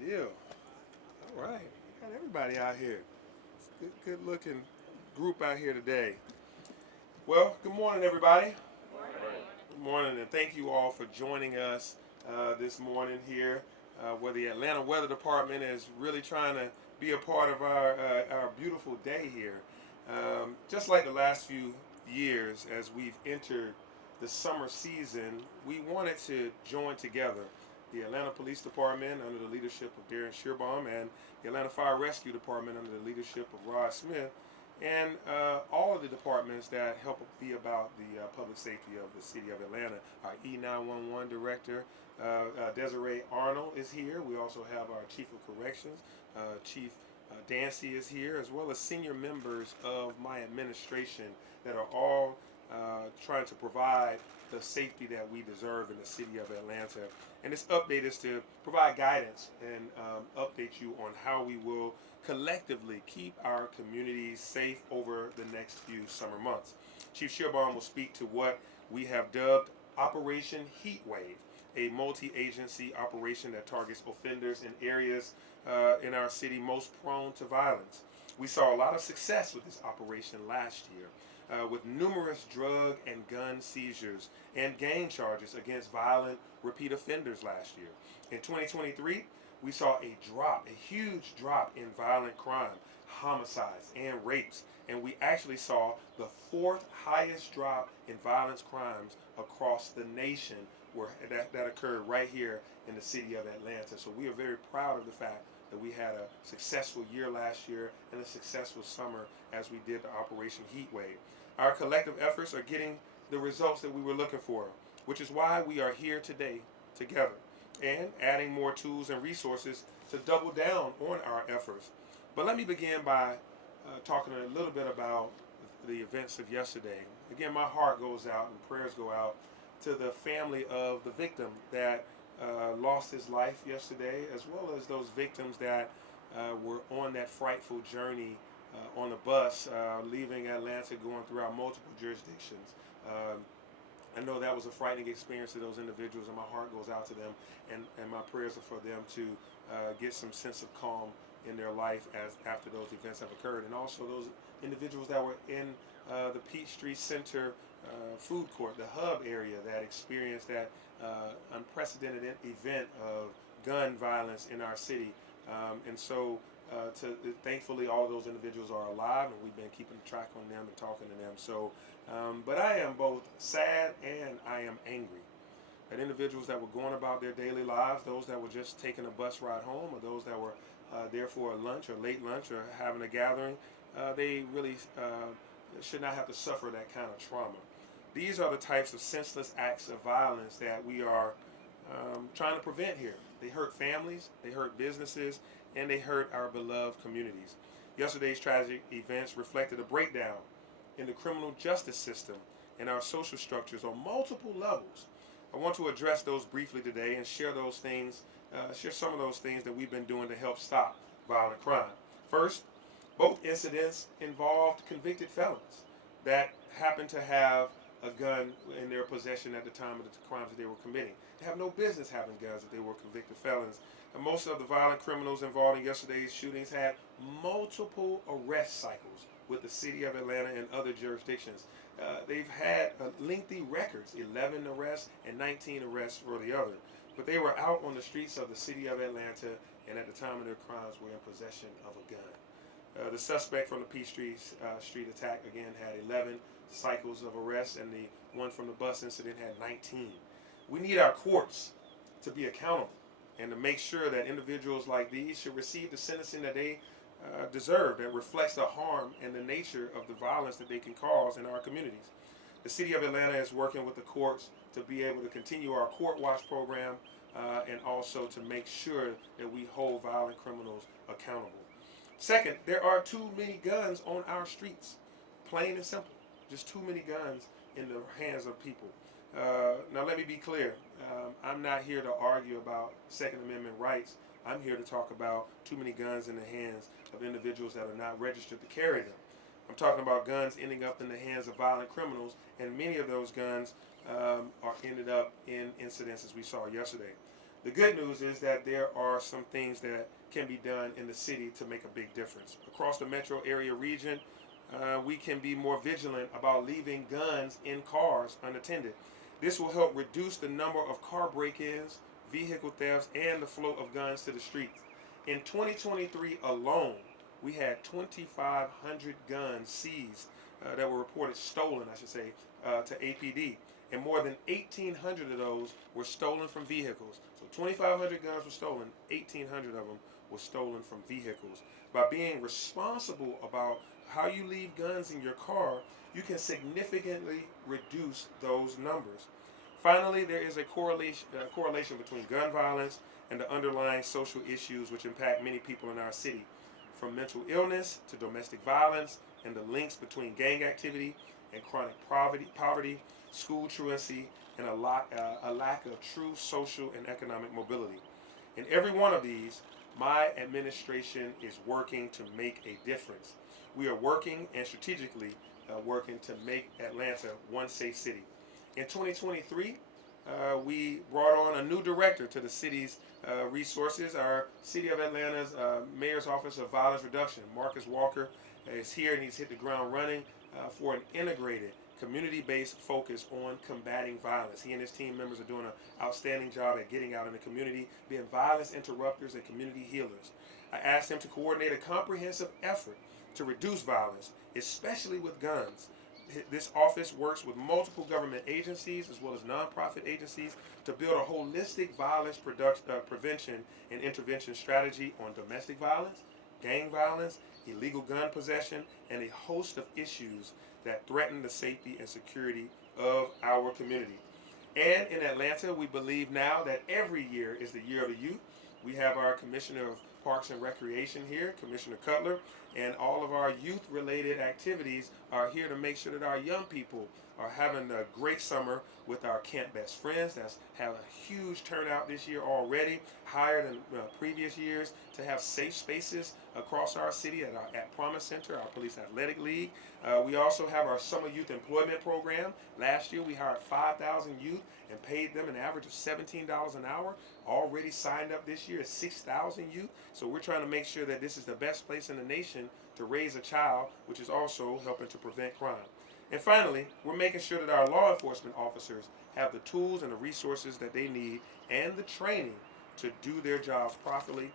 Good deal. All right. We got everybody out here. It's a good looking group out here today. Well, good morning, everybody. Good morning, and thank you all for joining us this morning here, where the Atlanta Weather Department is really trying to be a part of our beautiful day here. Just like the last few years, as we've entered the summer season, we wanted to join together the Atlanta Police Department under the leadership of Darren Shearbaum and the Atlanta Fire Rescue Department under the leadership of Rod Smith and all of the departments that help be about the public safety of the city of Atlanta. Our E911 director, Desiree Arnold, is here. We also have our chief of corrections, Chief Dancy, is here, as well as senior members of my administration that are all trying to provide the safety that we deserve in the city of Atlanta. And this update is to provide guidance and update you on how we will collectively keep our communities safe over the next few summer months. Chief Shearbaum will speak to what we have dubbed Operation Heatwave, a multi-agency operation that targets offenders in areas in our city most prone to violence. We saw a lot of success with this operation last year, with numerous drug and gun seizures and gang charges against violent repeat offenders last year. In 2023, we saw a huge drop in violent crime, homicides, and rapes. And we actually saw the fourth highest drop in violence crimes across the nation that occurred right here in the city of Atlanta. So we are very proud of the fact that we had a successful year last year and a successful summer as we did the Operation Heatwave. Our collective efforts are getting the results that we were looking for, which is why we are here today together and adding more tools and resources to double down on our efforts. But let me begin by talking a little bit about the events of yesterday. Again, my heart goes out and prayers go out to the family of the victim that lost his life yesterday, as well as those victims that were on that frightful journey on a bus leaving Atlanta, going throughout multiple jurisdictions. I know that was a frightening experience to those individuals, and my heart goes out to them, and my prayers are for them to get some sense of calm in their life as after those events have occurred, and also those individuals that were in the Peachtree Center food court, the hub area, that experienced that unprecedented event of gun violence in our city. And so thankfully all of those individuals are alive, and we've been keeping track on them and talking to them. So but I am both sad and I am angry at individuals that were going about their daily lives, those that were just taking a bus ride home, or those that were there for a lunch or late lunch or having a gathering. They really should not have to suffer that kind of trauma. These are the types of senseless acts of violence that we are trying to prevent here. They hurt families, they hurt businesses, and they hurt our beloved communities. Yesterday's tragic events reflected a breakdown in the criminal justice system and our social structures on multiple levels. I want to address those briefly today and share those things, share some of those things that we've been doing to help stop violent crime. First, both incidents involved convicted felons that happened to have a gun in their possession at the time of the crimes that they were committing. They have no business having guns if they were convicted felons. And most of the violent criminals involved in yesterday's shootings had multiple arrest cycles with the city of Atlanta and other jurisdictions. They've had lengthy records, 11 arrests and 19 arrests for the other. But they were out on the streets of the city of Atlanta, and at the time of their crimes were in possession of a gun. The suspect from the Peachtree Street attack again had 11 cycles of arrest, and the one from the bus incident had 19. We need our courts to be accountable and to make sure that individuals like these should receive the sentencing that they deserve, that reflects the harm and the nature of the violence that they can cause in our communities. The city of Atlanta is working with the courts to be able to continue our Court Watch program and also to make sure that we hold violent criminals accountable. Second, there are too many guns on our streets, plain and simple. Just too many guns in the hands of people. Now let me be clear. I'm not here to argue about Second Amendment rights. I'm here to talk about too many guns in the hands of individuals that are not registered to carry them. I'm talking about guns ending up in the hands of violent criminals, and many of those guns are ended up in incidents as we saw yesterday. The good news is that there are some things that can be done in the city to make a big difference. Across the metro area region, we can be more vigilant about leaving guns in cars unattended. This will help reduce the number of car break-ins, vehicle thefts, and the flow of guns to the streets. In 2023 alone, we had 2,500 guns seized that were reported stolen, I should say, to APD. And more than 1,800 of those were stolen from vehicles. So 2,500 guns were stolen, 1,800 of them were stolen from vehicles. By being responsible about how you leave guns in your car, you can significantly reduce those numbers. Finally, there is a correlation between gun violence and the underlying social issues which impact many people in our city, from mental illness to domestic violence, and the links between gang activity and chronic poverty, school truancy, and a lack of true social and economic mobility. In every one of these, my administration is working to make a difference. We are working and strategically working to make Atlanta one safe city. In 2023, we brought on a new director to the city's resources. Our City of Atlanta's Mayor's Office of Violence Reduction, Marcus Walker, is here, and he's hit the ground running for an integrated, community-based focus on combating violence. He and his team members are doing an outstanding job at getting out in the community, being violence interrupters and community healers. I asked him to coordinate a comprehensive effort to reduce violence, especially with guns. This office works with multiple government agencies as well as nonprofit agencies to build a holistic violence prevention and intervention strategy on domestic violence, gang violence, illegal gun possession, and a host of issues that threaten the safety and security of our community. And in Atlanta, we believe now that every year is the year of the youth. We have our Commissioner of Parks and Recreation here, Commissioner Cutler, and all of our youth-related activities are here to make sure that our young people are having a great summer with our Camp Best Friends. That's have a huge turnout this year already, higher than previous years, to have safe spaces across our city at Promise Center, our Police Athletic League. We also have our Summer Youth Employment Program. Last year we hired 5,000 youth and paid them an average of $17 an hour. Already signed up this year is 6,000 youth. So we're trying to make sure that this is the best place in the nation to raise a child, which is also helping to prevent crime. And finally, we're making sure that our law enforcement officers have the tools and the resources that they need and the training to do their jobs properly,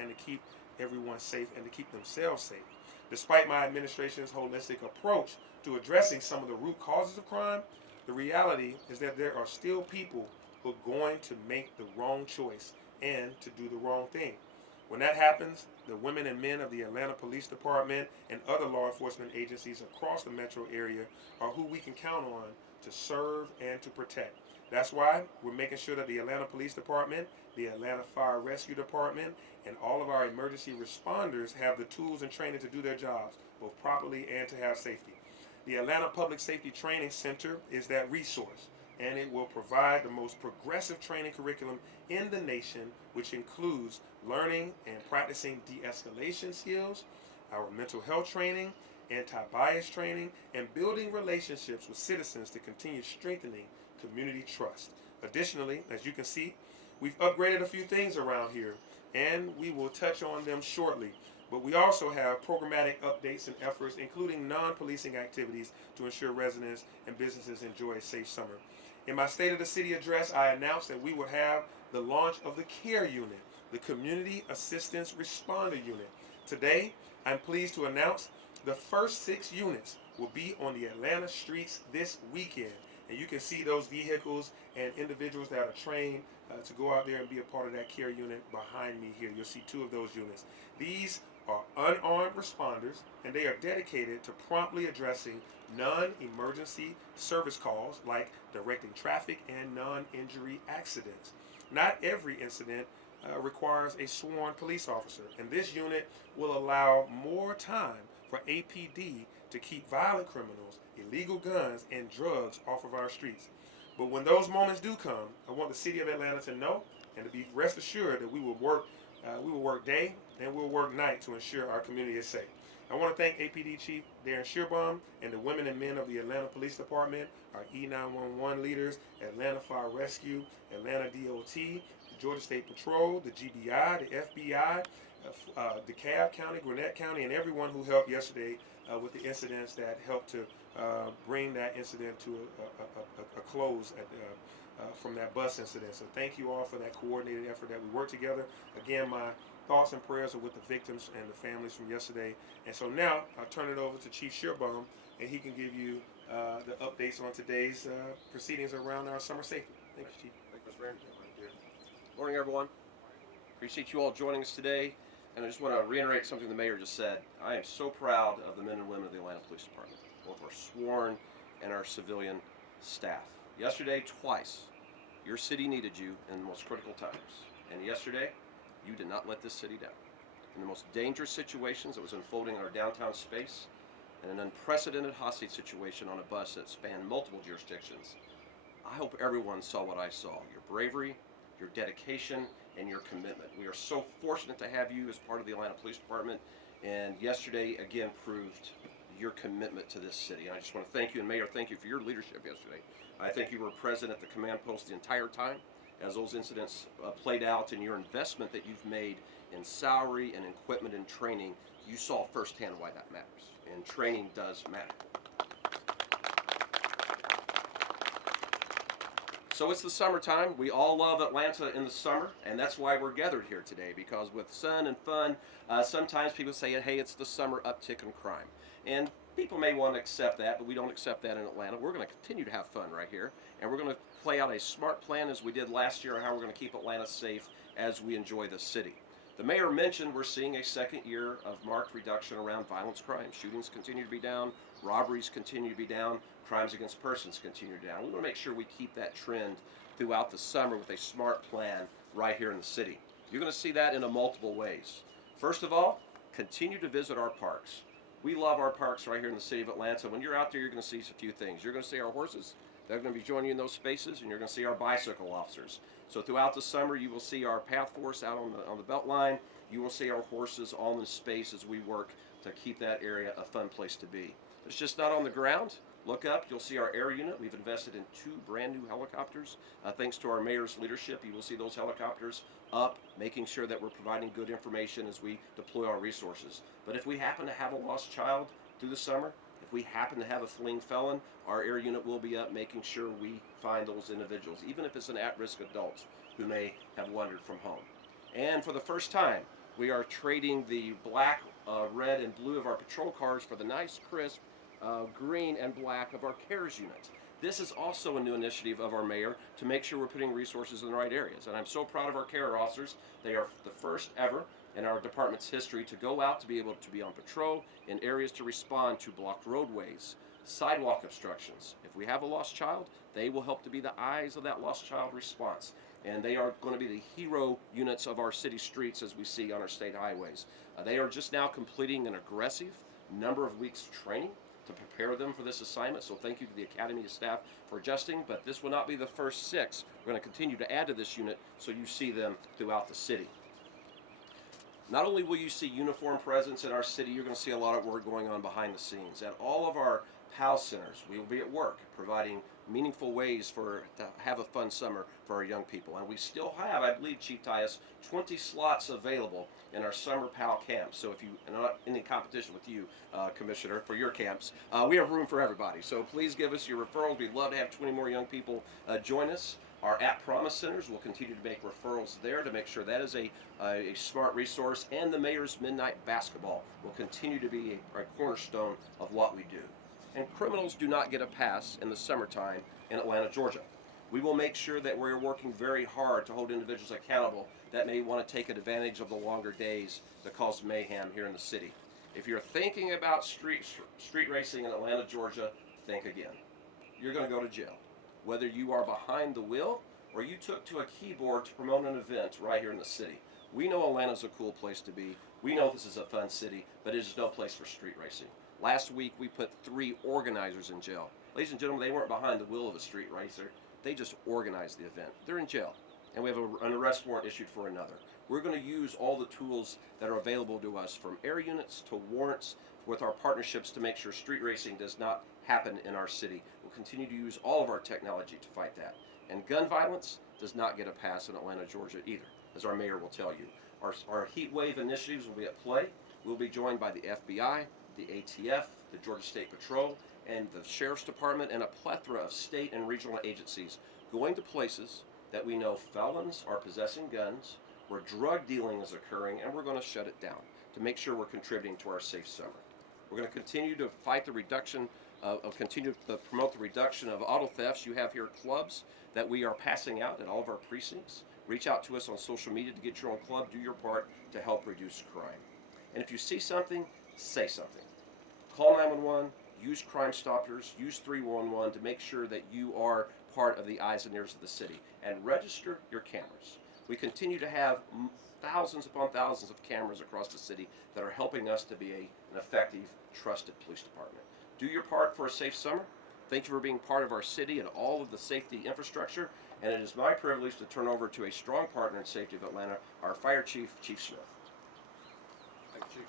and to keep everyone safe and to keep themselves safe. Despite my administration's holistic approach to addressing some of the root causes of crime, the reality is that there are still people who are going to make the wrong choice and to do the wrong thing. When that happens, the women and men of the Atlanta Police Department and other law enforcement agencies across the metro area are who we can count on to serve and to protect. That's why we're making sure that the Atlanta Police Department, the Atlanta Fire Rescue Department, and all of our emergency responders have the tools and training to do their jobs, both properly and to have safety. The Atlanta Public Safety Training Center is that resource, and it will provide the most progressive training curriculum in the nation, which includes learning and practicing de-escalation skills, our mental health training, anti-bias training, and building relationships with citizens to continue strengthening community trust. Additionally, as you can see, we've upgraded a few things around here, and we will touch on them shortly. But we also have programmatic updates and efforts, including non-policing activities, to ensure residents and businesses enjoy a safe summer. In my State of the City address, I announced that we would have the launch of the CARE Unit, the Community Assistance Responder Unit. Today, I'm pleased to announce the first 6 units will be on the Atlanta streets this weekend. And you can see those vehicles and individuals that are trained to go out there and be a part of that CARE unit behind me here. You'll see 2 of those units. These are unarmed responders, and they are dedicated to promptly addressing non-emergency service calls like directing traffic and non-injury accidents. Not every incident requires a sworn police officer, and this unit will allow more time for APD to keep violent criminals, illegal guns, and drugs off of our streets. But when those moments do come, I want the City of Atlanta to know and to be rest assured that we will work day and we'll work night to ensure our community is safe. I want to thank APD Chief Darren Shearbaum and the women and men of the Atlanta Police Department, our E911 leaders, Atlanta Fire Rescue, Atlanta DOT, Georgia State Patrol, the GBI, the FBI, DeKalb County, Gwinnett County, and everyone who helped yesterday with the incidents that helped to bring that incident to a close from that bus incident. So thank you all for that coordinated effort that we worked together. Again, my thoughts and prayers are with the victims and the families from yesterday. And so now I'll turn it over to Chief Shearbaum, and he can give you the updates on today's proceedings around our summer safety. Thank you, Chief. Thank you, Mr. Mayor. Morning, everyone. Appreciate you all joining us today. And I just want to reiterate something the mayor just said. I am so proud of the men and women of the Atlanta Police Department, both our sworn and our civilian staff. Yesterday, twice, your city needed you in the most critical times. And yesterday, you did not let this city down. In the most dangerous situations that was unfolding in our downtown space, and an unprecedented hostage situation on a bus that spanned multiple jurisdictions, I hope everyone saw what I saw. Your bravery, your dedication, and your commitment. We are so fortunate to have you as part of the Atlanta Police Department, and yesterday again proved your commitment to this city. And I just want to thank you, and Mayor, thank you for your leadership yesterday. I think you were present at the command post the entire time as those incidents played out, and your investment that you've made in salary and equipment and training, you saw firsthand why that matters. And training does matter. So it's the summertime. We all love Atlanta in the summer, and that's why we're gathered here today, because with sun and fun, sometimes people say, hey, it's the summer uptick in crime. And people may want to accept that, but we don't accept that in Atlanta. We're going to continue to have fun right here, and we're going to play out a smart plan as we did last year on how we're going to keep Atlanta safe as we enjoy the city. The mayor mentioned we're seeing a second year of marked reduction around violence crime. Shootings continue to be down, robberies continue to be down, crimes against persons continue down. We want to make sure we keep that trend throughout the summer with a smart plan right here in the city. You're going to see that in multiple ways. First of all, continue to visit our parks. We love our parks right here in the city of Atlanta. When you're out there, you're going to see a few things. You're going to see our horses. They're going to be joining you in those spaces, and you're going to see our bicycle officers. So throughout the summer, you will see our path force out on the belt line. You will see our horses all in space as we work to keep that area a fun place to be. It's just not on the ground. Look up, you'll see our air unit. We've invested in 2 brand new helicopters. Thanks to our mayor's leadership, you will see those helicopters up, making sure that we're providing good information as we deploy our resources. But if we happen to have a lost child through the summer, if we happen to have a fleeing felon, our air unit will be up making sure we find those individuals, even if it's an at-risk adult who may have wandered from home. And for the first time, we are trading the black, red, and blue of our patrol cars for the nice, crisp, green and black of our CARES unit. This is also a new initiative of our mayor to make sure we're putting resources in the right areas. And I'm so proud of our CARES officers. They are the first ever in our department's history to go out to be able to be on patrol in areas to respond to blocked roadways, sidewalk obstructions. If we have a lost child, they will help to be the eyes of that lost child response. And they are going to be the hero units of our city streets as we see on our state highways. They are just now completing an aggressive number of weeks of training to prepare them for this assignment. So thank you to the Academy staff for adjusting, but this will not be the first 6. We're going to continue to add to this unit so you see them throughout the city. Not only will you see uniform presence in our city, you're going to see a lot of work going on behind the scenes. At all of our PAL centers, we will be at work providing meaningful ways to have a fun summer for our young people. And we still have, I believe, Chief Tyus, 20 slots available in our summer PAL camps. So if you are not in any competition with you, Commissioner, for your camps, we have room for everybody. So please give us your referrals. We'd love to have 20 more young people join us. Our At Promise centers will continue to make referrals there to make sure that is a smart resource. And the Mayor's Midnight Basketball will continue to be a cornerstone of what we do. And criminals do not get a pass in the summertime in Atlanta, Georgia. We will make sure that we're working very hard to hold individuals accountable that may want to take advantage of the longer days that cause mayhem here in the city. If you're thinking about street racing in Atlanta, Georgia, think again. You're going to go to jail. Whether you are behind the wheel or you took to a keyboard to promote an event right here in the city. We know Atlanta's a cool place to be. We know this is a fun city, but it is no place for street racing. Last week, we put 3 organizers in jail. Ladies and gentlemen, they weren't behind the wheel of a street racer. They just organized the event. They're in jail, and we have an arrest warrant issued for another. We're going to use all the tools that are available to us, from air units to warrants, with our partnerships to make sure street racing does not happen in our city. We'll continue to use all of our technology to fight that. And gun violence does not get a pass in Atlanta, Georgia either, as our mayor will tell you. Our heat wave initiatives will be at play. We'll be joined by the FBI, the ATF, the Georgia State Patrol, and the Sheriff's Department, and a plethora of state and regional agencies going to places that we know felons are possessing guns, where drug dealing is occurring, and we're going to shut it down to make sure we're contributing to our safe summer. We're going to continue to fight the reduction continue to promote the reduction of auto thefts. You have here clubs that we are passing out at all of our precincts. Reach out to us on social media to get your own club. Do your part to help reduce crime. And if you see something, say something. Call 911, use Crime Stoppers, use 311 to make sure that you are part of the eyes and ears of the city. And register your cameras. We continue to have thousands upon thousands of cameras across the city that are helping us to be an effective, trusted police department. Do your part for a safe summer. Thank you for being part of our city and all of the safety infrastructure. And it is my privilege to turn over to a strong partner in safety of Atlanta, our Fire Chief, Chief Smith. Thank you, Chief.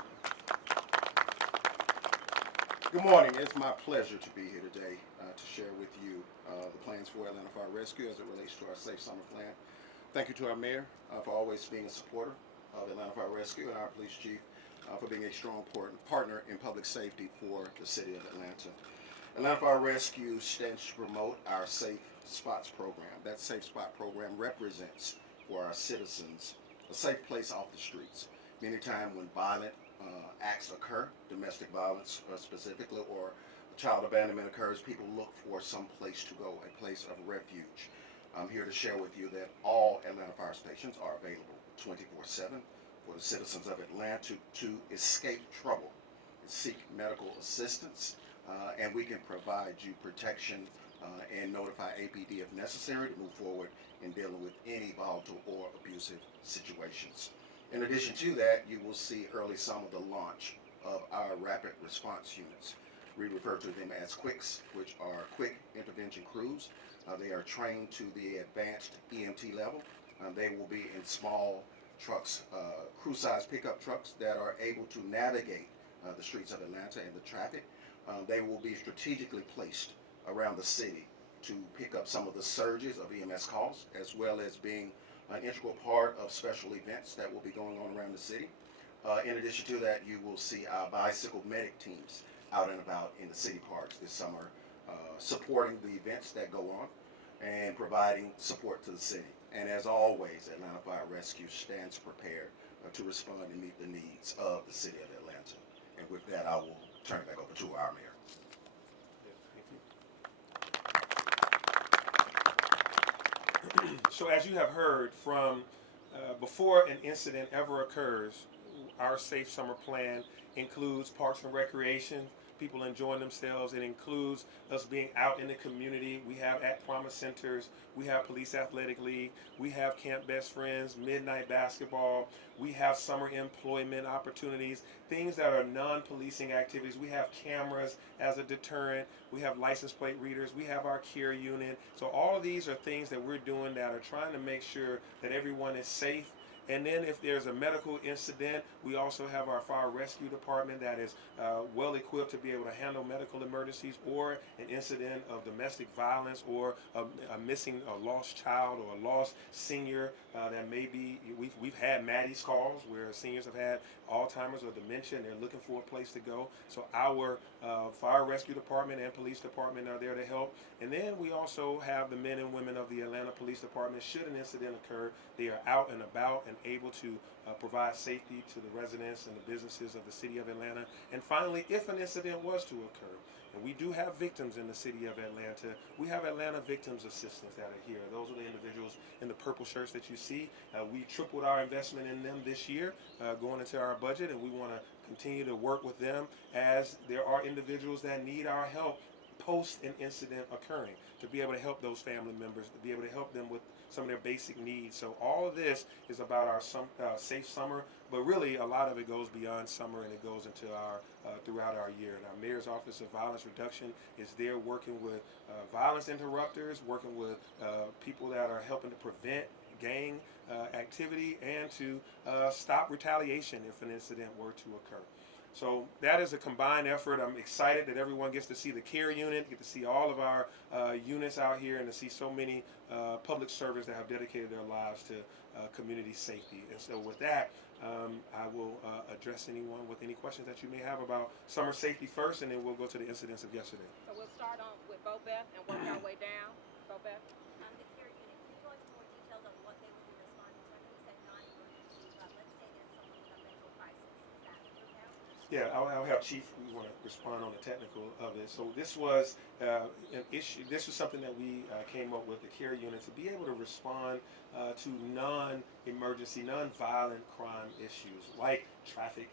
Good morning. It's my pleasure to be here today to share with you the plans for Atlanta Fire Rescue as it relates to our Safe Summer Plan. Thank you to our mayor for always being a supporter of Atlanta Fire Rescue, and our police chief for being a strong partner in public safety for the city of Atlanta. Atlanta Fire Rescue stands to promote our Safe Spots program. That Safe Spot program represents for our citizens a safe place off the streets. Many times when violent acts occur, domestic violence specifically, or child abandonment occurs, people look for some place to go, a place of refuge. I'm here to share with you that all Atlanta fire stations are available 24/7 for the citizens of Atlanta to escape trouble and seek medical assistance, and we can provide you protection and notify APD if necessary to move forward in dealing with any volatile or abusive situations. In addition to that, you will see early summer the launch of our rapid response units. We refer to them as QUICs, which are quick intervention crews. They are trained to the advanced EMT level. They will be in small trucks, crew-size pickup trucks that are able to navigate the streets of Atlanta and the traffic. They will be strategically placed around the city to pick up some of the surges of EMS calls, as well as being an integral part of special events that will be going on around the city. In addition to that, you will see our bicycle medic teams out and about in the city parks this summer, supporting the events that go on and providing support to the city. And as always, Atlanta Fire Rescue stands prepared to respond and meet the needs of the city of Atlanta. And with that, I will turn it back over to our mayor. So as you have heard from before an incident ever occurs, our Safe Summer Plan includes parks and recreation, people enjoying themselves. It includes us being out in the community. We have At Promise Centers. We have Police Athletic League. We have Camp Best Friends, midnight basketball. We have summer employment opportunities, things that are non-policing activities. We have cameras as a deterrent. We have license plate readers. We have our care unit. So all of these are things that we're doing that are trying to make sure that everyone is safe. And then if there's a medical incident, we also have our fire rescue department that is well equipped to be able to handle medical emergencies or an incident of domestic violence or a missing, a lost child or a lost senior that may be, we've had Maddie's calls where seniors have had Alzheimer's or dementia and they're looking for a place to go. So our fire rescue department and police department are there to help. And then we also have the men and women of the Atlanta Police Department. Should an incident occur, they are out and about and able to provide safety to the residents and the businesses of the city of Atlanta. And finally, if an incident was to occur, and we do have victims in the city of Atlanta, we have Atlanta Victims Assistance that are here. Those are the individuals in the purple shirts that you see. We tripled our investment in them this year going into our budget, and we want to continue to work with them as there are individuals that need our help post an incident occurring, to be able to help those family members, to be able to help them with some of their basic needs. So all of this is about our safe summer, but really a lot of it goes beyond summer and it goes into our throughout our year. And our Mayor's Office of Violence Reduction is there working with violence interrupters, working with people that are helping to prevent gang activity and to stop retaliation if an incident were to occur. So that is a combined effort. I'm excited that everyone gets to see the care unit, get to see all of our units out here, and to see so many public servants that have dedicated their lives to community safety. And so with that, I will address anyone with any questions that you may have about summer safety first, and then we'll go to the incidents of yesterday. So we'll start on with Bo Beth and work our way down. Bo Beth. The care unit, can you go into more details on what they will be responding to? I know you said non-emergency, but let's say there's someone with a mental crisis. Is that okay now? Yeah, I'll have Chief. We want to respond on the technical of it. So this was an issue. This was something that we came up with the care unit to be able to respond to non-emergency, non-violent crime issues like traffic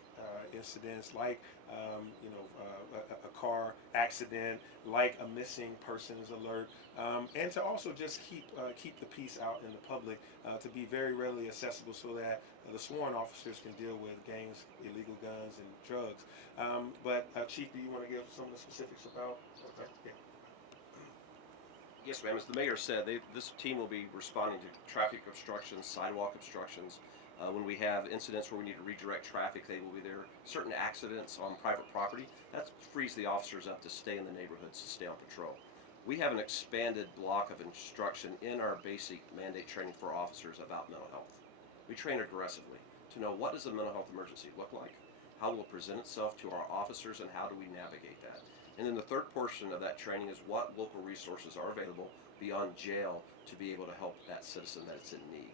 incidents, like a car accident, like a missing persons alert, and to also just keep the peace out in the public, to be very readily accessible so that the sworn officers can deal with gangs, illegal guns, and drugs. But Chief, do you want to give some of the specifics about? Okay. Yeah. Yes, ma'am. As the mayor said, this team will be responding to traffic obstructions, sidewalk obstructions. When we have incidents where we need to redirect traffic, they will be there. Certain accidents on private property, that frees the officers up to stay in the neighborhoods, to stay on patrol. We have an expanded block of instruction in our basic mandate training for officers about mental health. We train aggressively to know what does a mental health emergency look like, how will it present itself to our officers, and how do we navigate that. And then the third portion of that training is what local resources are available beyond jail to be able to help that citizen that's in need.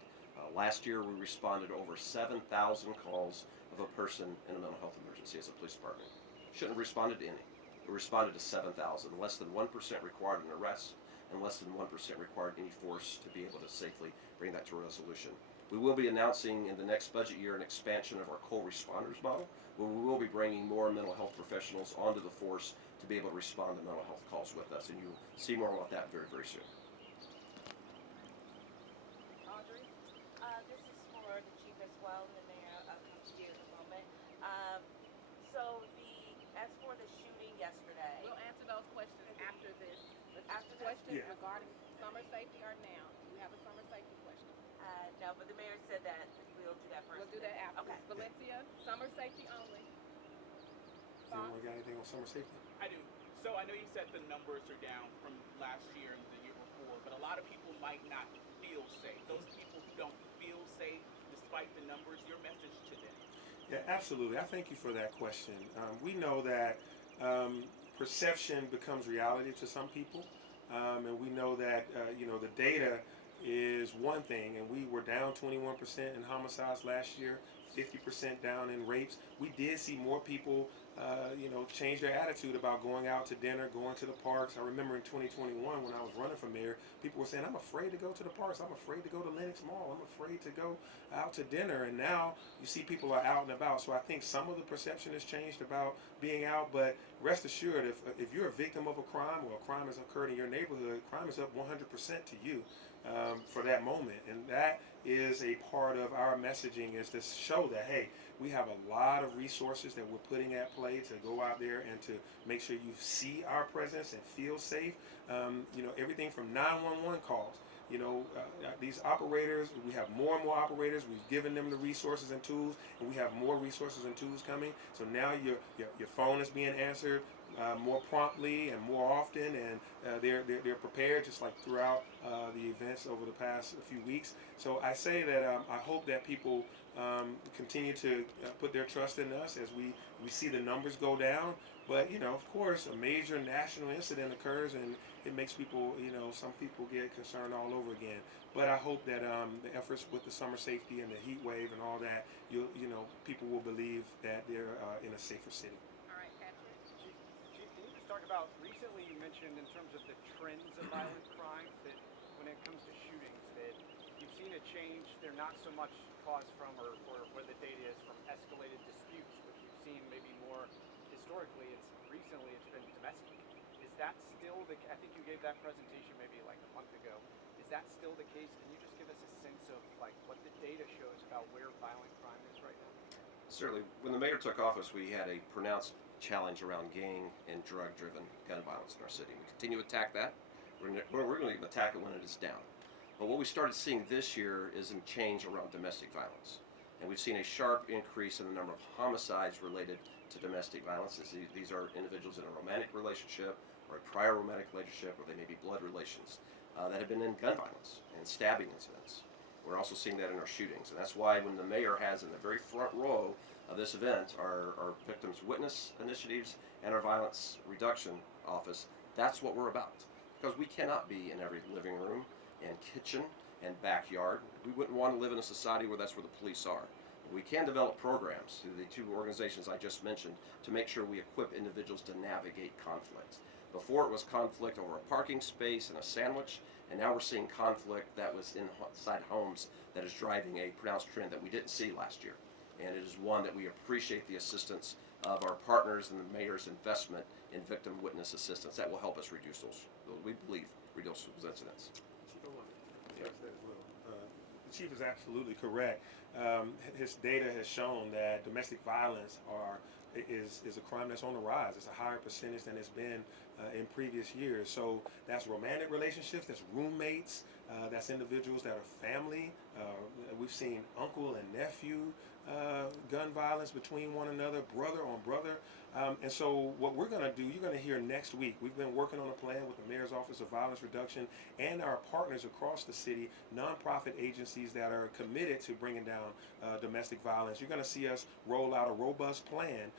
Last year, we responded to over 7,000 calls of a person in a mental health emergency as a police department. Shouldn't have responded to any. We responded to 7,000. Less than 1% required an arrest, and less than 1% required any force to be able to safely bring that to a resolution. We will be announcing in the next budget year an expansion of our co-responders model, where we will be bringing more mental health professionals onto the force to be able to respond to mental health calls with us, and you'll see more about that very, very soon. Audrey. This is for the chief as well, and the mayor comes to you in a moment. As for the shooting yesterday, We'll answer those questions after this. After this? Questions Yeah. regarding summer safety are now. Do you have a summer safety question? no, but the mayor said that we'll do that first. We'll do that after. Okay. Valencia, summer safety only. Does anyone got anything on summer safety? I do. So I know you said the numbers are down from last year and the year before, but a lot of people might not feel safe. Those people who don't feel safe despite the numbers, your message to them. Yeah, absolutely. I thank you for that question. We know that perception becomes reality to some people, and we know that the data is one thing, and we were down 21% in homicides last year, 50% down in rapes. We did see more people change their attitude about going out to dinner, going to the parks. I remember in 2021 when I was running for mayor, people were saying, I'm afraid to go to the parks. I'm afraid to go to Lenox Mall. I'm afraid to go out to dinner. And now you see people are out and about. So I think some of the perception has changed about being out, but rest assured, if you're a victim of a crime or a crime has occurred in your neighborhood, crime is up 100% to you for that moment. And that is a part of our messaging, is to show that, hey, we have a lot of resources that we're putting at play to go out there and to make sure you see our presence and feel safe. Everything from 911 calls. These operators, we have more and more operators. We've given them the resources and tools, and we have more resources and tools coming. So now your phone is being answered more promptly and more often, and they're prepared, just like throughout the events over the past few weeks. So I say that I hope that people continue to put their trust in us as we see the numbers go down. But of course, a major national incident occurs, and it makes people, some people get concerned all over again. But I hope that the efforts with the summer safety and the heat wave and all that, people will believe that they're in a safer city. All right, Patrick. Chief, can you just talk about, recently you mentioned in terms of the trends of violent crime, that when it comes to shootings, that you've seen a change, they're not so much caused from, or where the data is from, escalated disputes, which you've seen maybe more historically, recently it's been domestic. Is that still I think you gave that presentation maybe like a month ago. Is that still the case? Can you just give us a sense of what the data shows about where violent crime is right now? Certainly. When the mayor took office, we had a pronounced challenge around gang and drug-driven gun violence in our city. We continue to attack that. We're going to attack it when it is down. But what we started seeing this year is a change around domestic violence. And we've seen a sharp increase in the number of homicides related to domestic violence. These are individuals in a romantic relationship or a prior romantic relationship, or they may be blood relations that have been in gun violence and stabbing incidents. We're also seeing that in our shootings, and that's why when the mayor has in the very front row of this event our victims witness initiatives and our violence reduction office, that's what we're about. Because we cannot be in every living room and kitchen and backyard. We wouldn't want to live in a society where that's where the police are. We can develop programs through the two organizations I just mentioned to make sure we equip individuals to navigate conflict. Before it was conflict over a parking space and a sandwich, and now we're seeing conflict that was inside homes that is driving a pronounced trend that we didn't see last year. And it is one that we appreciate the assistance of our partners and the mayor's investment in victim witness assistance. That will help us reduce we believe, reduce those incidents. The chief is absolutely correct. His data has shown that domestic violence is a crime that's on the rise. It's a higher percentage than it's been in previous years. So that's romantic relationships, that's roommates, that's individuals that are family. We've seen uncle and nephew gun violence between one another, brother on brother. And so what we're going to do, you're going to hear next week. We've been working on a plan with the Mayor's Office of Violence Reduction and our partners across the city, nonprofit agencies that are committed to bringing down domestic violence. You're going to see us roll out a robust plan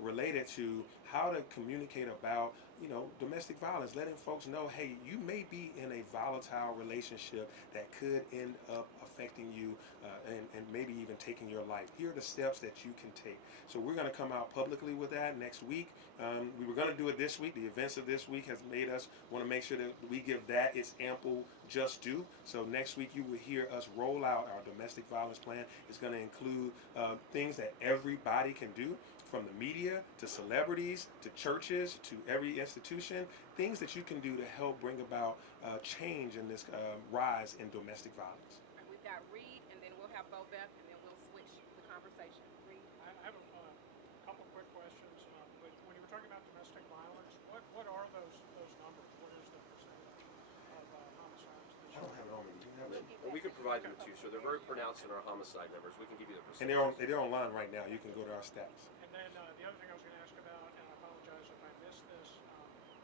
related to how to communicate about domestic violence, letting folks know, hey, you may be in a volatile relationship that could end up affecting you and maybe even taking your life. Here are the steps that you can take. So we're going to come out publicly with that next week. We were going to do it this week. The events of this week has made us want to make sure that we give that its ample just due. So next week you will hear us roll out our domestic violence plan. It's going to include things that everybody can do, from the media to celebrities to churches to every institution, things that you can do to help bring about change in this rise in domestic violence. And we've got Reed, and then we'll have Bo Beth, and then we'll switch the conversation. Reed? I have a couple quick questions. When you were talking about domestic violence, what are those numbers? What is the percentage of homicides? I don't have it on me. Do you have it? We can provide them to you. So they're very pronounced in our homicide numbers. We can give you the And percentage. they're online right now. You can go to our stats. And then the other thing I was going to ask about, and I apologize if I missed this,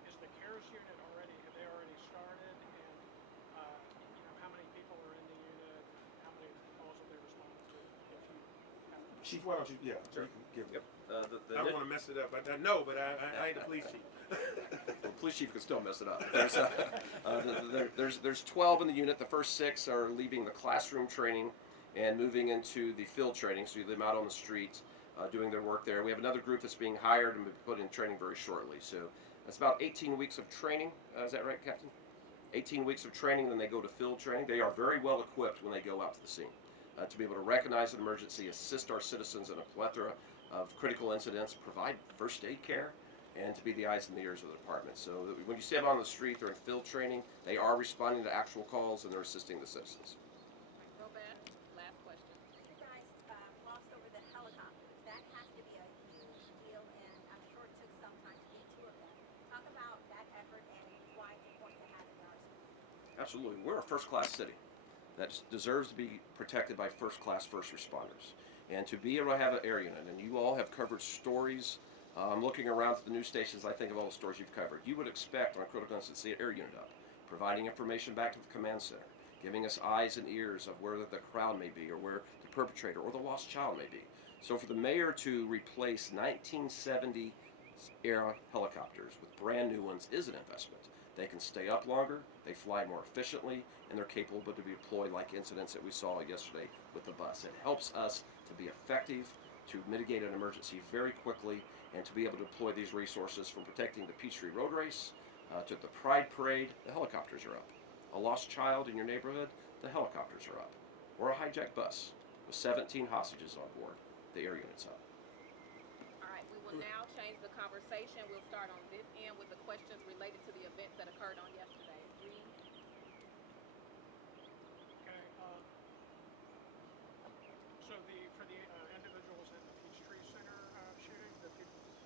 is the CARES unit have they already started? And how many people are in the unit? How many calls have they responded to? If you have Chief, why don't you? Yeah, Sure. you can give Yep. it. I don't want to mess it up. I know, but I ain't the police chief. The police chief can still mess it up. There's 12 in the unit. The first 6 are leaving the classroom training and moving into the field training, so them out on the streets doing their work there. We have another group that's being hired and put in training very shortly. So that's about 18 weeks of training. Is that right, Captain? 18 weeks of training, then they go to field training. They are very well equipped when they go out to the scene to be able to recognize an emergency, assist our citizens in a plethora of critical incidents, provide first aid care, and to be the eyes and the ears of the department. So when you see them on the street, they're in field training, they are responding to actual calls, and they're assisting the citizens. Bo Beth, last question. You guys glossed over the helicopters. That has to be a huge deal, and I'm sure it took some time to get 2 of them. Talk about that effort and why it's important to have it in our city. Absolutely. We're a first-class city that deserves to be protected by first-class first responders. And to be able to have an air unit, and you all have covered stories. I'm looking around at the news stations, I think of all the stories you've covered. You would expect on a critical incident to see an air unit up, providing information back to the command center, giving us eyes and ears of where the crowd may be or where the perpetrator or the lost child may be. So for the mayor to replace 1970 era helicopters with brand new ones is an investment. They can stay up longer, they fly more efficiently, and they're capable to be deployed like incidents that we saw yesterday with the bus. It helps us to be effective, to mitigate an emergency very quickly, and to be able to deploy these resources from protecting the Peachtree Road Race to the Pride Parade. The helicopters are up. A lost child in your neighborhood, the helicopters are up. Or a hijacked bus with 17 hostages on board, the air unit's up. All right, we will now change the conversation. We'll start on this end with the questions related to the events that occurred on yesterday. Reed? Okay. So for the individuals in the Peachtree Center shooting, the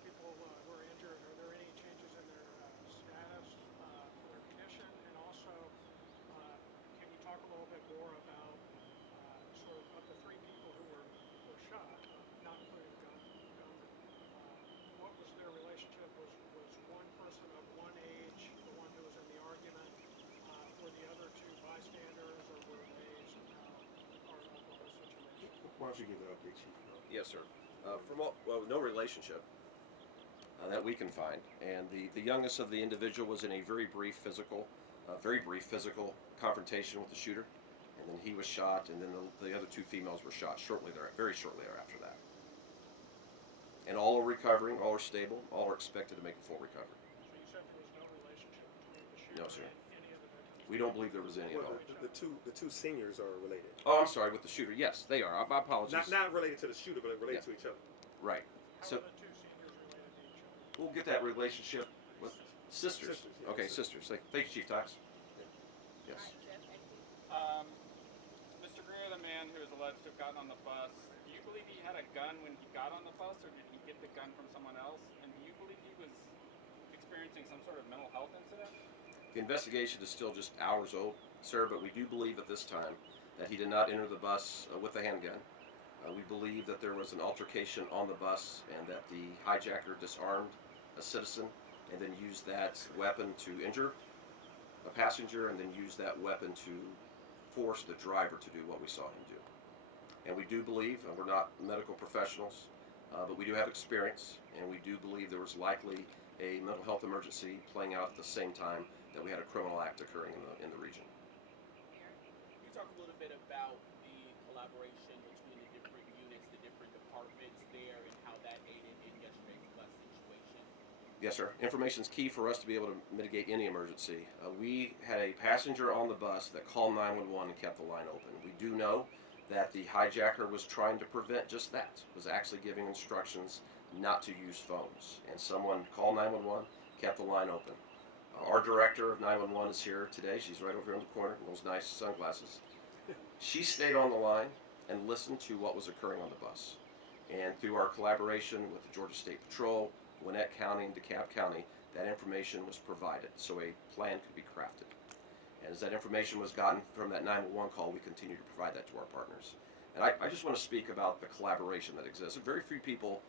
people who were injured, are there any changes in their status, their condition, and also can you talk a little bit more about sort of the 3 people who were bystanders or were they somehow part of the whole situation? Why don't you give the update, Chief? Yes, sir. No relationship that we can find, and the youngest of the individual was in a very brief physical confrontation with the shooter, and then he was shot, and then the other two females were shot very shortly thereafter that. And all are recovering, all are stable, all are expected to make a full recovery. So you said there was no relationship between the shooter No, sir. and any of the victims? We don't believe there was any at Well, all. the two seniors are related. Oh, I'm sorry, with the shooter. Yes, they are. My apologies. Not related to the shooter, but related to each other. Right. How So are the two seniors related to each other? we'll get that relationship with sisters. Sisters, yeah, Okay, sisters. sisters. Thank you, Chief Tox. Yes. All right, Jeff, thank you. Mr. Greer, the man who is alleged to have gotten on the bus, do you believe he had a gun when he got on the bus, or did he get the gun from someone else? And do you believe he was experiencing some sort of mental health incident? The investigation is still just hours old, sir, but we do believe at this time that he did not enter the bus with a handgun. We believe that there was an altercation on the bus and that the hijacker disarmed a citizen and then used that weapon to injure a passenger and then used that weapon to force the driver to do what we saw him do. And we do believe, and we're not medical professionals, but we do have experience, and we do believe there was likely a mental health emergency playing out at the same time that we had a criminal act occurring in the region. Aaron? Can you talk a little bit about the collaboration between the different units, the different departments there, and how that aided in yesterday's bus situation? Yes, sir. Information is key for us to be able to mitigate any emergency. We had a passenger on the bus that called 911 and kept the line open. We do know that the hijacker was trying to prevent just that, was actually giving instructions not to use phones. And someone called 911, kept the line open. Our director of 911 is here today. She's right over here in the corner in those nice sunglasses. She stayed on the line and listened to what was occurring on the bus. And through our collaboration with the Georgia State Patrol, Gwinnett County, and DeKalb County, that information was provided so a plan could be crafted. And as that information was gotten from that 911 call, we continue to provide that to our partners. And I just want to speak about the collaboration that exists. Very few people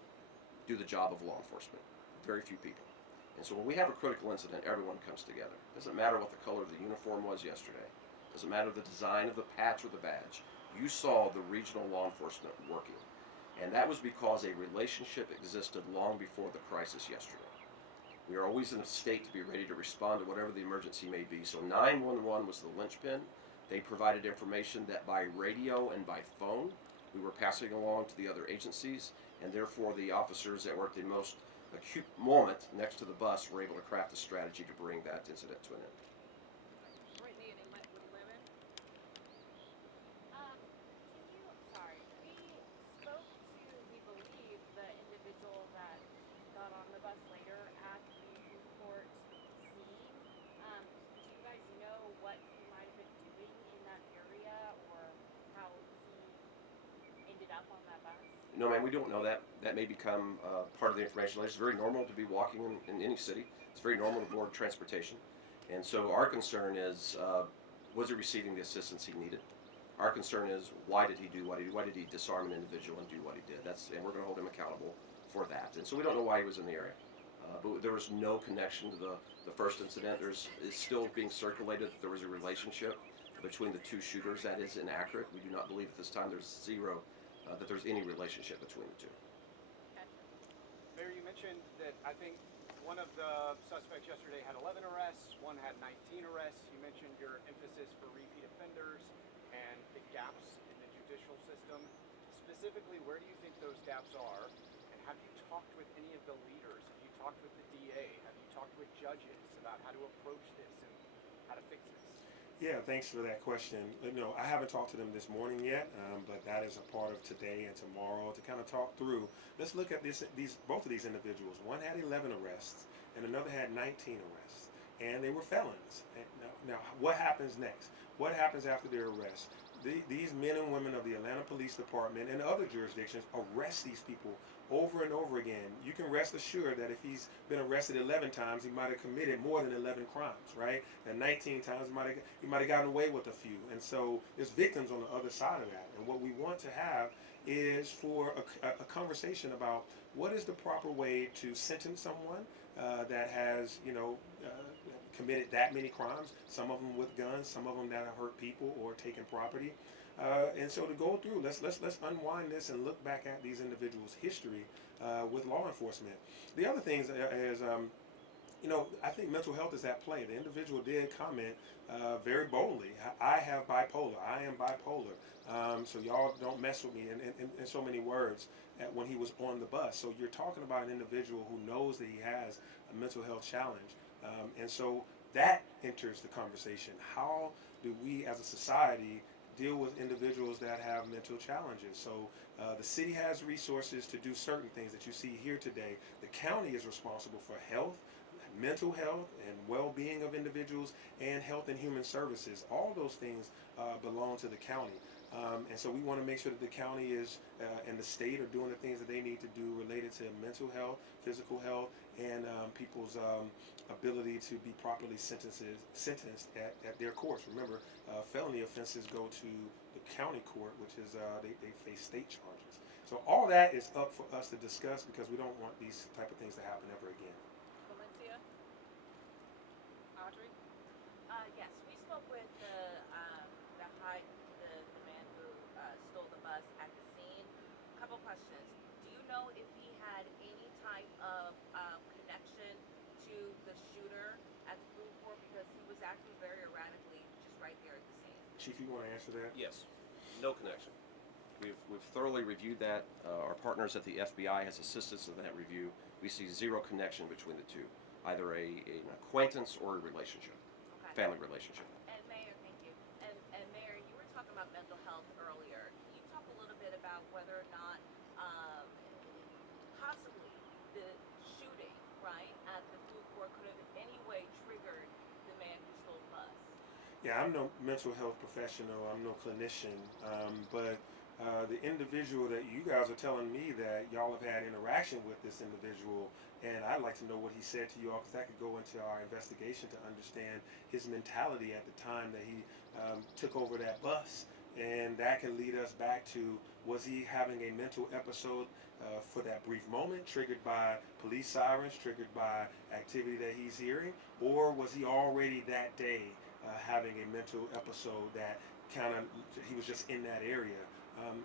do the job of law enforcement. Very few people. And so when we have a critical incident, everyone comes together. Doesn't matter what the color of the uniform was yesterday. Doesn't matter the design of the patch or the badge. You saw the regional law enforcement working. And that was because a relationship existed long before the crisis yesterday. We are always in a state to be ready to respond to whatever the emergency may be. So 911 was the linchpin. They provided information that by radio and by phone we were passing along to the other agencies, and therefore the officers that were at the most acute moment next to the bus were able to craft a strategy to bring that incident to an end. Brittany and with Lemon? Sorry, we spoke to, we believe, the individual that got on the bus later at the food court scene. Do you guys know what he might have been doing in that area or how he ended up on that bus? No, ma'am, we don't know that. That may become part of the information. It's very normal to be walking in any city. It's very normal to board transportation. And so our concern is, was he receiving the assistance he needed? Our concern is, why did he do what he did? Why did he disarm an individual and do what he did? And we're going to hold him accountable for that. And so we don't know why he was in the area. But there was no connection to the first incident. It's still being circulated that there was a relationship between the two shooters. That is inaccurate. We do not believe at this time that there's any relationship between the two. Mayor, you mentioned that I think one of the suspects yesterday had 11 arrests, one had 19 arrests. You mentioned your emphasis for repeat offenders and the gaps in the judicial system. Specifically, where do you think those gaps are? And have you talked with any of the leaders? Have you talked with the DA? Have you talked with judges about how to approach this and how to fix this? Yeah, thanks for that question. I haven't talked to them this morning yet, but that is a part of today and tomorrow to kind of talk through. Let's look at both of these individuals. One had 11 arrests, and another had 19 arrests, and they were felons. And now, what happens next? What happens after their arrest? These men and women of the Atlanta Police Department and other jurisdictions arrest these people over and over again. You can rest assured that if he's been arrested 11 times, he might have committed more than 11 crimes, right? And 19 times, he might have gotten away with a few. And so there's victims on the other side of that. And what we want to have is for a conversation about what is the proper way to sentence someone that has, committed that many crimes, some of them with guns, some of them that have hurt people or taken property. And so to go through, let's unwind this and look back at these individuals' history with law enforcement. The other things is, I think mental health is at play. The individual did comment very boldly, I have bipolar, I am bipolar. So y'all don't mess with me in so many words when he was on the bus. So you're talking about an individual who knows that he has a mental health challenge. And so that enters the conversation. How do we as a society deal with individuals that have mental challenges? So the city has resources to do certain things that you see here today. The county is responsible for health, mental health, and well-being of individuals, and health and human services. All those things belong to the county. And so we want to make sure that the county is and the state are doing the things that they need to do related to mental health, physical health, and people's ability to be properly sentenced at their courts. Remember, felony offenses go to the county court, which is they face state charges. So all that is up for us to discuss because we don't want these type of things to happen ever again. Valencia? Audrey? Yes, we spoke with the man who stole the bus at the scene. A couple questions. Do you know if he had any type of connection to the shooter at the food court, because he was acting very erratically just right there at the scene? Chief, you want to answer that? Yes, no connection. We've thoroughly reviewed that. Our partners at the FBI has assisted us in that review. We see zero connection between the two, either an acquaintance or a relationship, Okay. family relationship. And Mayor, thank you. And Mayor, you were talking about mental health earlier. Can you talk a little bit about whether or not possibly the shooting, right, at the food court could have in any way triggered the man who stole the bus? Yeah, I'm no mental health professional. I'm no clinician. But the individual that you guys are telling me that y'all have had interaction with this individual, and I'd like to know what he said to you all, because that could go into our investigation to understand his mentality at the time that he took over that bus. And that can lead us back to, was he having a mental episode for that brief moment, triggered by police sirens, triggered by activity that he's hearing, or was he already that day having a mental episode that he was just in that area?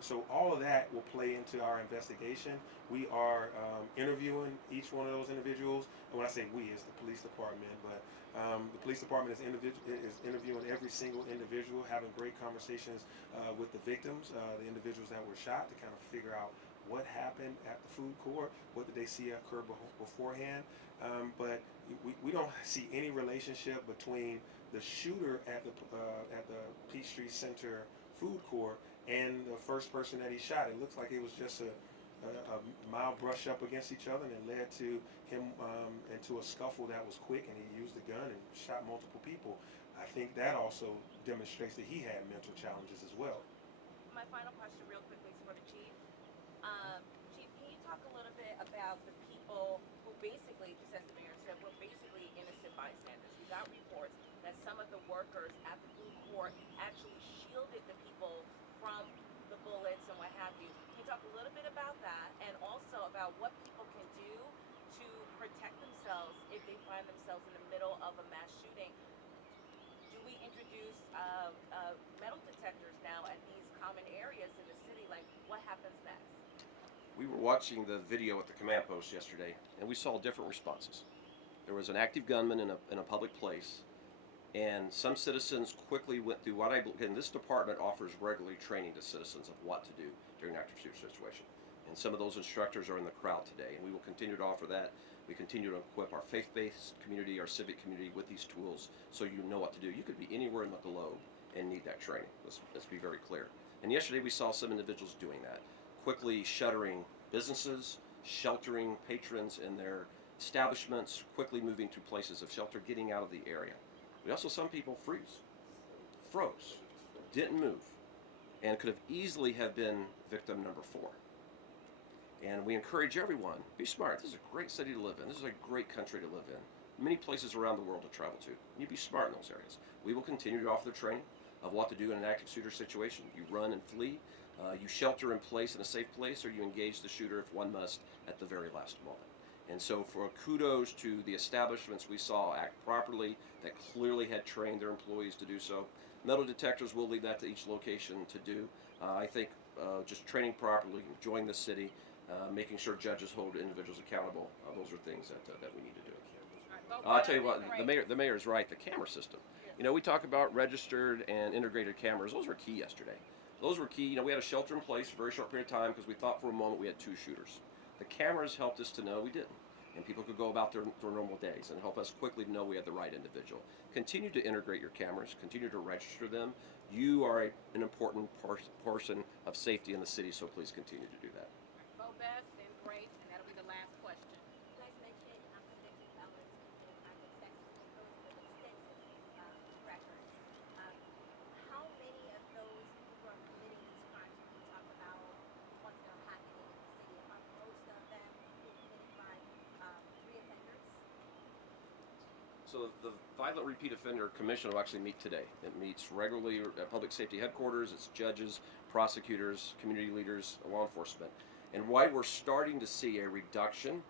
So all of that will play into our investigation. We are interviewing each one of those individuals. And when I say we, it's the police department, but the police department is interviewing every single individual, having great conversations with the victims, the individuals that were shot, to kind of figure out what happened at the food court, what did they see occur beforehand. But we don't see any relationship between the shooter at the Peachtree Center food court and the first person that he shot. It looks like it was just a mild brush up against each other, and it led to him into a scuffle that was quick, and he used the gun and shot multiple people. I think that also demonstrates that he had mental challenges as well. My final question real quickly is for the chief. Chief, can you talk a little bit about the people who basically, just as the mayor said, were basically innocent bystanders? We got reports that some of the workers at the food court actually shielded the people from the bullets and what have you. Can you talk a little bit about that, and also about what people can do to protect themselves if they find themselves in the middle of a mass shooting? Do we introduce metal detectors now at these common areas in the city? Like, what happens next? We were watching the video at the command post yesterday, and we saw different responses. There was an active gunman in a public place, and some citizens quickly went through and this department offers regularly training to citizens of what to do during an active shooter situation. And some of those instructors are in the crowd today, and we will continue to offer that. We continue to equip our faith-based community, our civic community with these tools so you know what to do. You could be anywhere in the globe and need that training. Let's be very clear. And yesterday we saw some individuals doing that, quickly shuttering businesses, sheltering patrons in their establishments, quickly moving to places of shelter, getting out of the area. We also saw some people froze, didn't move, and could have easily have been victim number 4. And we encourage everyone, be smart. This is a great city to live in. This is a great country to live in. Many places around the world to travel to. You be smart in those areas. We will continue to offer the training of what to do in an active shooter situation. You run and flee, you shelter in place in a safe place, or you engage the shooter if one must at the very last moment. And so for kudos to the establishments we saw act properly, that clearly had trained their employees to do so. Metal detectors, we'll leave that to each location to do. I think just training properly, enjoying the city, making sure judges hold individuals accountable, those are things that we need to do. I'll tell you what, the mayor's right, the camera system. You know, we talk about registered and integrated cameras. Those were key yesterday. Those were key. You know, we had a shelter in place for a very short period of time because we thought for a moment we had 2 shooters. The cameras helped us to know we didn't. And people could go about their normal days and help us quickly to know we had the right individual. Continue to integrate your cameras. Continue to register them. You are an important portion of safety in the city, so please continue to do that. Bo Beth, then Grace, and that'll be the last question. You guys mentioned convicted felons committed crimes of sex those with extensive records. How many of those who are committing these crimes when we talk about once they're happening in the city? Are most of them committed by reoffenders? So the Violent Repeat Offender Commission will actually meet today. It meets regularly at Public Safety Headquarters. It's judges, prosecutors, community leaders, law enforcement. And why we're starting to see a reduction,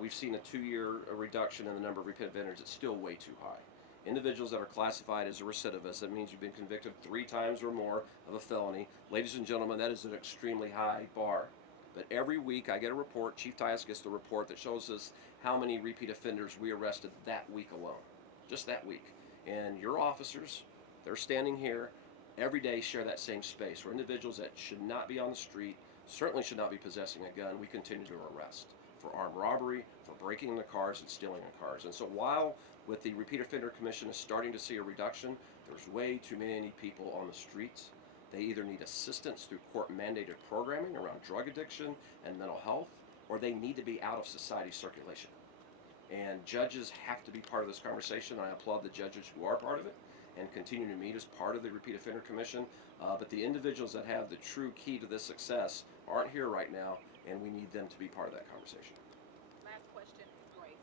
we've seen a 2-year reduction in the number of repeat offenders. It's still way too high. Individuals that are classified as a recidivist, that means you've been convicted 3 times or more of a felony. Ladies and gentlemen, that is an extremely high bar. But every week I get a report, Chief Tyus gets the report that shows us how many repeat offenders we arrested that week alone. Just that week. And your officers, they're standing here every day, share that same space where individuals that should not be on the street, certainly should not be possessing a gun, we continue to arrest for armed robbery, for breaking into cars and stealing in cars. And so while with the Repeat Offender Commission is starting to see a reduction, there's way too many people on the streets. They either need assistance through court-mandated programming around drug addiction and mental health, or they need to be out of society circulation. And judges have to be part of this conversation. I applaud the judges who are part of it and continue to meet as part of the Repeat Offender Commission. But the individuals that have the true key to this success aren't here right now, and we need them to be part of that conversation. Last question, Grace.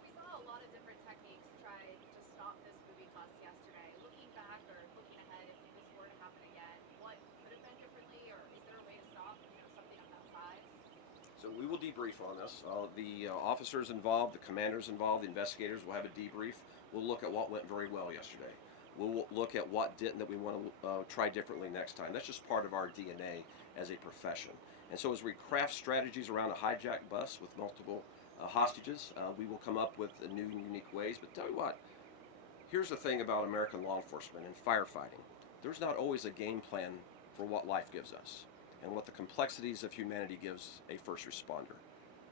We saw a lot of different techniques try to stop this movie bus yesterday. Looking back or looking ahead, if this were to happen again, what could have been differently, or is there a way to stop, something of that size? So we will debrief on this. The officers involved, the commanders involved, the investigators will have a debrief. We'll look at what went very well yesterday. We'll look at what didn't that we want to try differently next time. That's just part of our DNA as a profession. And so as we craft strategies around a hijacked bus with multiple hostages, we will come up with new and unique ways. But tell you what, here's the thing about American law enforcement and firefighting. There's not always a game plan for what life gives us and what the complexities of humanity gives a first responder.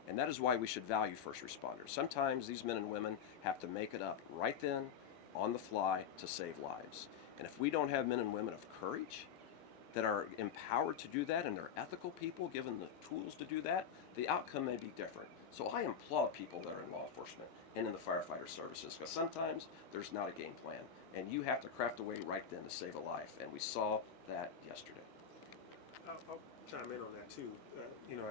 And that is why we should value first responders. Sometimes these men and women have to make it up right then, on the fly, to save lives. And if we don't have men and women of courage that are empowered to do that and they're ethical people given the tools to do that, the outcome may be different. So I applaud people that are in law enforcement and in the firefighter services, because sometimes there's not a game plan and you have to craft a way right then to save a life, and we saw that yesterday. I'll chime in on that too.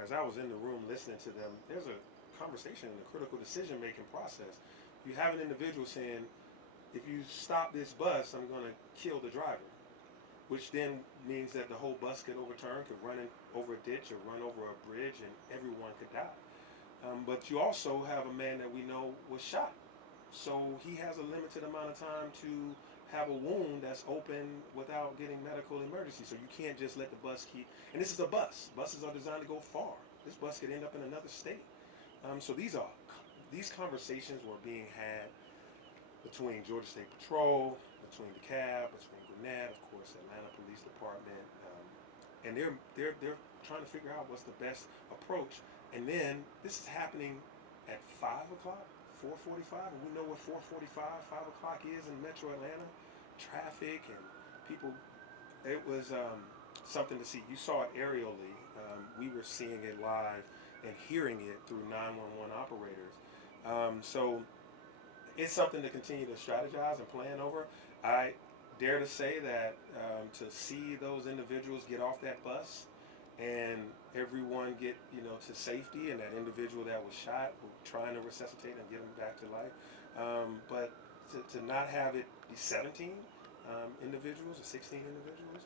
As I was in the room listening to them, there's a conversation in the critical decision-making process. You have an individual saying, if you stop this bus, I'm going to kill the driver, which then means that the whole bus could overturn, could run over a ditch or run over a bridge, and everyone could die. But you also have a man that we know was shot. So he has a limited amount of time to have a wound that's open without getting medical emergency. So you can't just let the bus keep, and this is a bus. Buses are designed to go far. This bus could end up in another state. So these conversations were being had between Georgia State Patrol, between DeKalb, between Gwinnett, of course, Atlanta Police Department, and they're trying to figure out what's the best approach. And then this is happening at 5 o'clock, 4:45, and we know what 4:45, 5 o'clock is in Metro Atlanta. Traffic and people. It was something to see. You saw it aerially. We were seeing it live and hearing it through 911 operators. So it's something to continue to strategize and plan over. I dare to say that to see those individuals get off that bus and everyone get to safety, and that individual that was shot, we're trying to resuscitate and get him back to life. But to not have it be 17 individuals or 16 individuals,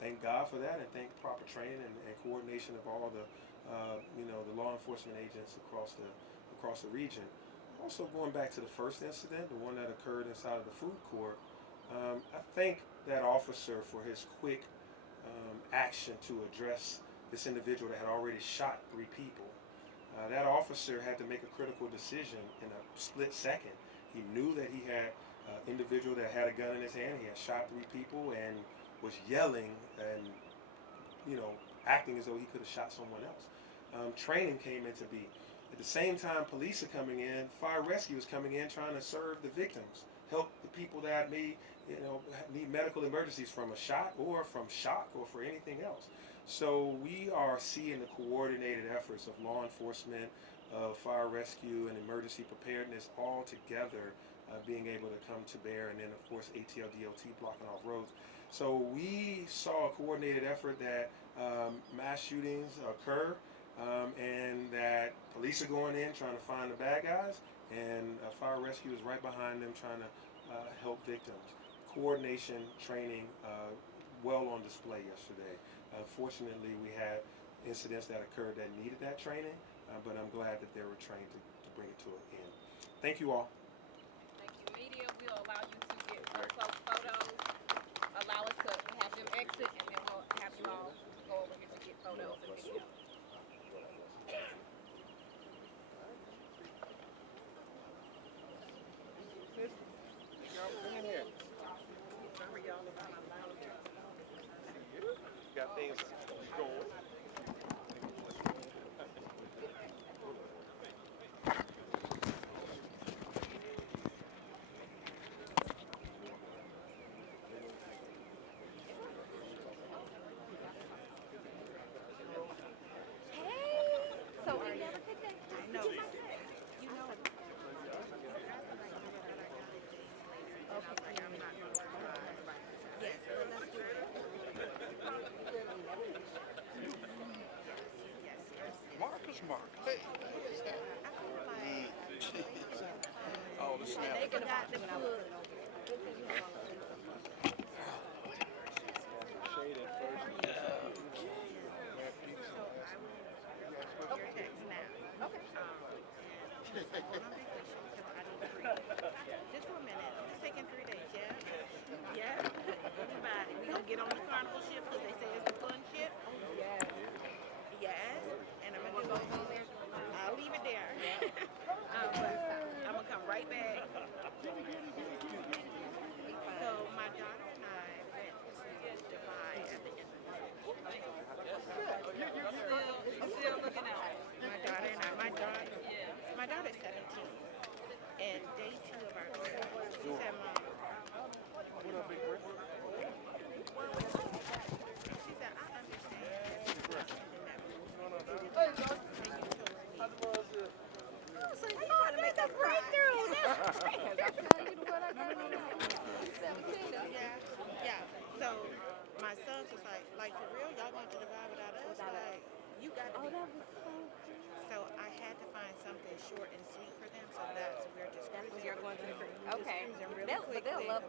thank God for that, and thank proper training and coordination of all the the law enforcement agents across the region. Also, going back to the first incident, the one that occurred inside of the food court, I thank that officer for his quick action to address this individual that had already shot 3 people. That officer had to make a critical decision in a split second. He knew that he had an individual that had a gun in his hand. He had shot 3 people and was yelling and, acting as though he could have shot someone else. Training came into being. At the same time, police are coming in, fire rescue is coming in, trying to serve the victims, help the people that need medical emergencies from a shot or from shock or for anything else. So we are seeing the coordinated efforts of law enforcement, of fire rescue, and emergency preparedness all together being able to come to bear, and then of course ATL DOT blocking off roads. So we saw a coordinated effort that mass shootings occur, and that police are going in trying to find the bad guys, and fire rescue is right behind them trying to help victims. Coordination, training, well on display yesterday. Unfortunately, we had incidents that occurred that needed that training, but I'm glad that they were trained to bring it to an end. Thank you all. Thank you. Media, we'll allow you to get real close photos. Allow us to have them exit, and then we'll have you all go over here to get photos and video. Got things going. So we never picked that. I know. You know. Yes, but let's do it. Marcus. Hey, what is that? Oh, the snap. They forgot to put. Just for a minute. I'm just taking 3 days, yeah? Yeah? Everybody. We gonna get on the carnival ship because they say it's a fun ship? Yes. Yes? And I'm gonna go home there. I'll leave it there. But I'm gonna come right back. So my daughter and I went to Dubai at the end of the day. You're still looking out. My daughter and I, my daughter's 17. And day 2 of our trip, she said, Mom, she said, I understand. So you trying to make a breakthrough. That's great. Yeah. So my son was like for real, y'all going to Dubai without us? Like, you got to be. That was so good. So I had to find something short and sweet for them. So we're just. That's what you're going to. Just Okay. cruising really But they'll quickly. love